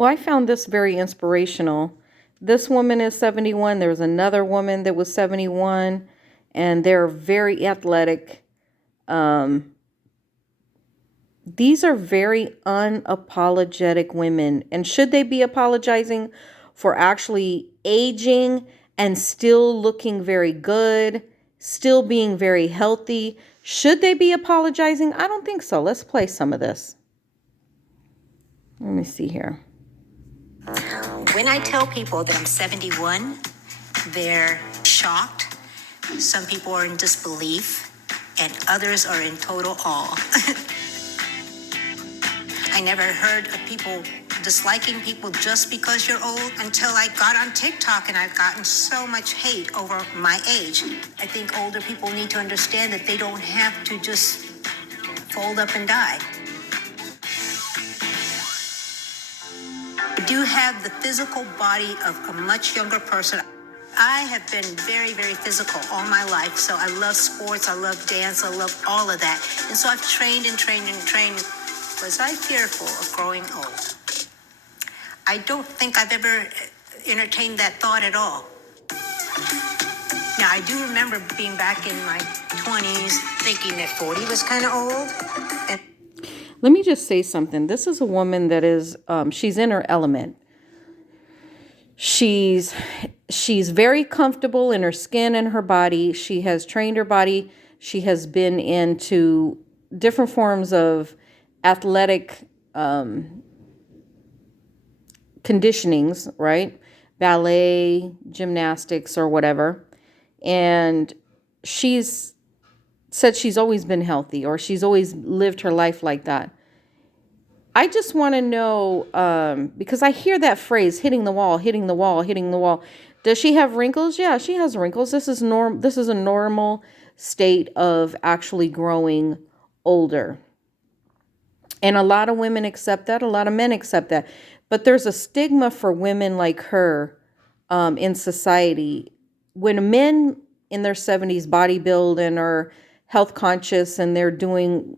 Well, I found this very inspirational. This woman is 71. There was another woman that was 71, and they're very athletic. Um, these are very unapologetic women. And should they be apologizing for actually aging and still looking very good, still being very healthy? Should they be apologizing? I don't think so. Let's play some of this. Let me see here. When I tell people that I'm 71, they're shocked. Some people are in disbelief, and others are in total awe. I never heard of people disliking people just because you're old until I got on TikTok, and I've gotten so much hate over my age. I think older people need to understand that they don't have to just fold up and die. I do have the physical body of a much younger person. I have been very, very physical all my life. So I love sports, I love dance, I love all of that. And so I've trained and trained and trained. Was I fearful of growing old? I don't think I've ever entertained that thought at all. Now, I do remember being back in my 20s thinking that 40 was kind of old. And let me just say something. This is a woman that is, she's in her element. She's very comfortable in her skin and her body. She has trained her body. She has been into different forms of athletic conditionings, right? Ballet, gymnastics, or whatever. And she's said she's always been healthy, or she's always lived her life like that. I just want to know, because I hear that phrase, hitting the wall, hitting the wall, hitting the wall. Does she have wrinkles? Yeah, she has wrinkles. This is a normal state of actually growing older. And a lot of women accept that. A lot of men accept that. But there's a stigma for women like her in society. When men in their 70s bodybuild and are health conscious and they're doing,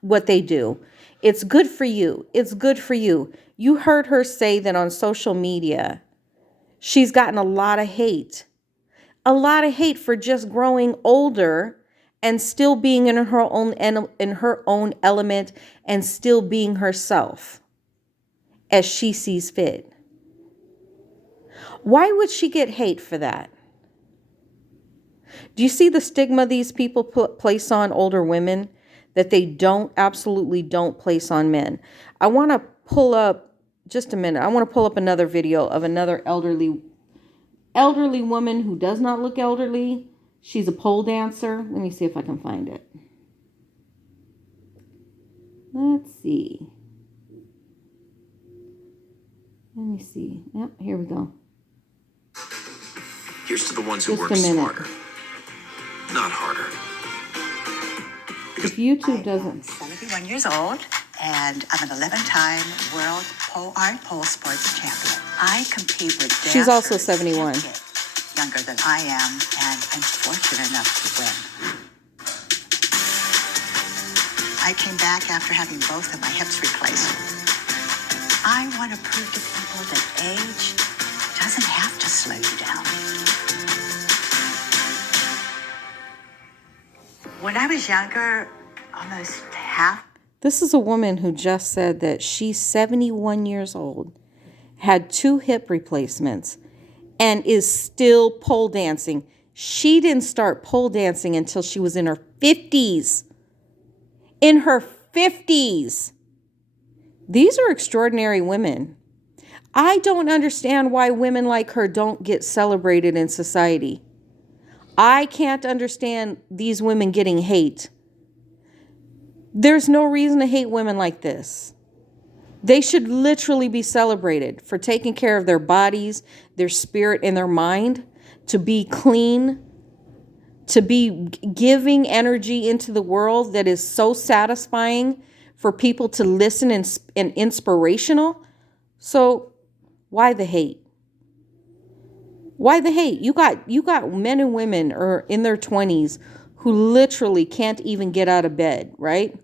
what they do, it's good for you. It's good for you. You heard her say that on social media, she's gotten a lot of hate for just growing older and still being in her own element and still being herself as she sees fit. Why would she get hate for that? Do you see the stigma these people place on older women that they absolutely don't place on men? I want to pull up, just a minute. I want to pull up another video of another elderly woman who does not look elderly. She's a pole dancer. Let me see if I can find it. Let's see. Let me see. Yep, here we go. Here's to the ones who work smarter, not harder. If YouTube doesn't... I'm 71 years old, and I'm an 11-time world pole sports champion. I compete with dancers. She's also 71. Younger than I am, and I'm fortunate enough to win. I came back after having both of my hips replaced. I want to prove to people that age doesn't have to slow you down. When I was younger, almost half. This is a woman who just said that she's 71 years old, had 2 hip replacements, and is still pole dancing. She didn't start pole dancing until she was in her 50s. In her 50s. These are extraordinary women. I don't understand why women like her don't get celebrated in society. I can't understand these women getting hate. There's no reason to hate women like this. They should literally be celebrated for taking care of their bodies, their spirit, and their mind, to be clean, to be giving energy into the world that is so satisfying for people to listen and inspirational. So why the hate? Why the hate? You got men and women or in their 20s who literally can't even get out of bed, right?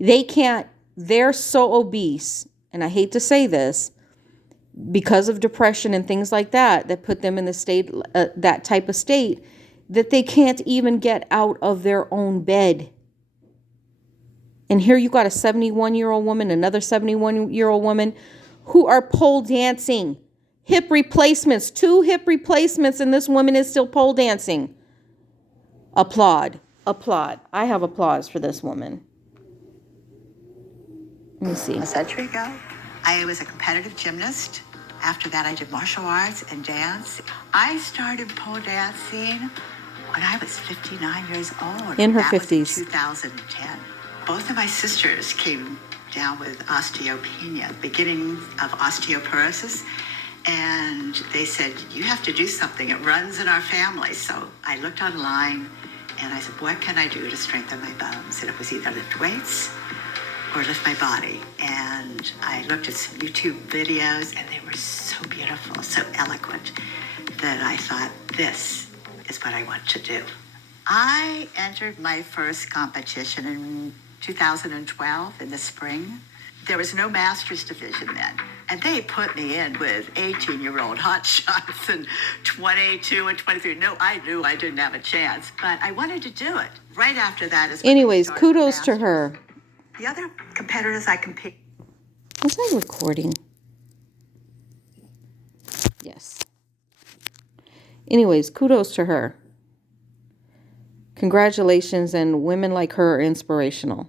They're so obese and I hate to say this, because of depression and things like that, that put them in the state, that type of state, that they can't even get out of their own bed. And here you got a 71-year-old woman, another 71-year-old woman who are pole dancing. Hip replacements, 2 hip replacements, and this woman is still pole dancing. Applaud. Applaud. I have applause for this woman. Let me see. A century ago, I was a competitive gymnast. After that, I did martial arts and dance. I started pole dancing when I was 59 years old. In her That was 50s. in 2010. Both of my sisters came down with osteopenia, beginning of osteoporosis. And they said, you have to do something. It runs in our family. So I looked online and I said, what can I do to strengthen my bones? And it was either lift weights or lift my body. And I looked at some YouTube videos and they were so beautiful, so eloquent, that I thought, this is what I want to do. I entered my first competition in 2012 in the spring. There was no master's division then. And they put me in with 18-year-old hotshots and 22 and 23. No, I knew I didn't have a chance, but I wanted to do it. Right after that is when I Anyways, started kudos to masters. her. The other competitors I compete. Was I recording? Yes. Anyways, kudos to her. Congratulations, and women like her are inspirational.